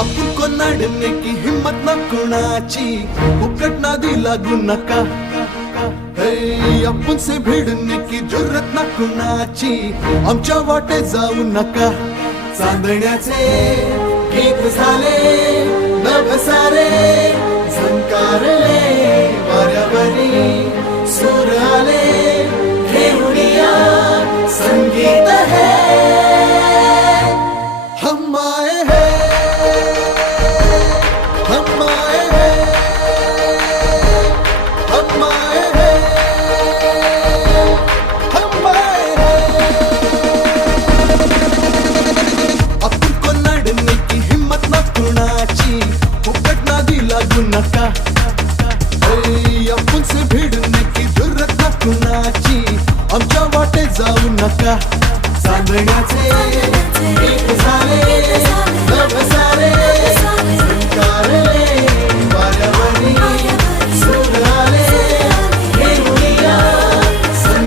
आपण कोणाडणे की हिम्मत ना कुणाची फुकट नादी लागू नका आपण से भिडणे की जुर्रत ना कुणाची आमच्या वाटे जाऊ नका चांदण्याचे गीत झाले नभ सारे झंकारले वाऱ्यावरी सूर आले घेऊनिया संगीत है हम आए हैं हम आए हैं हम आए हैं हम आए हैं आपण कोणाडणे की हिम्मत ना कुणाची फुकट नादी लागू नका आपण से भिडणे की जुर्रत ना कुणाची आमच्या वाटे जाऊ नका चांदण्याचे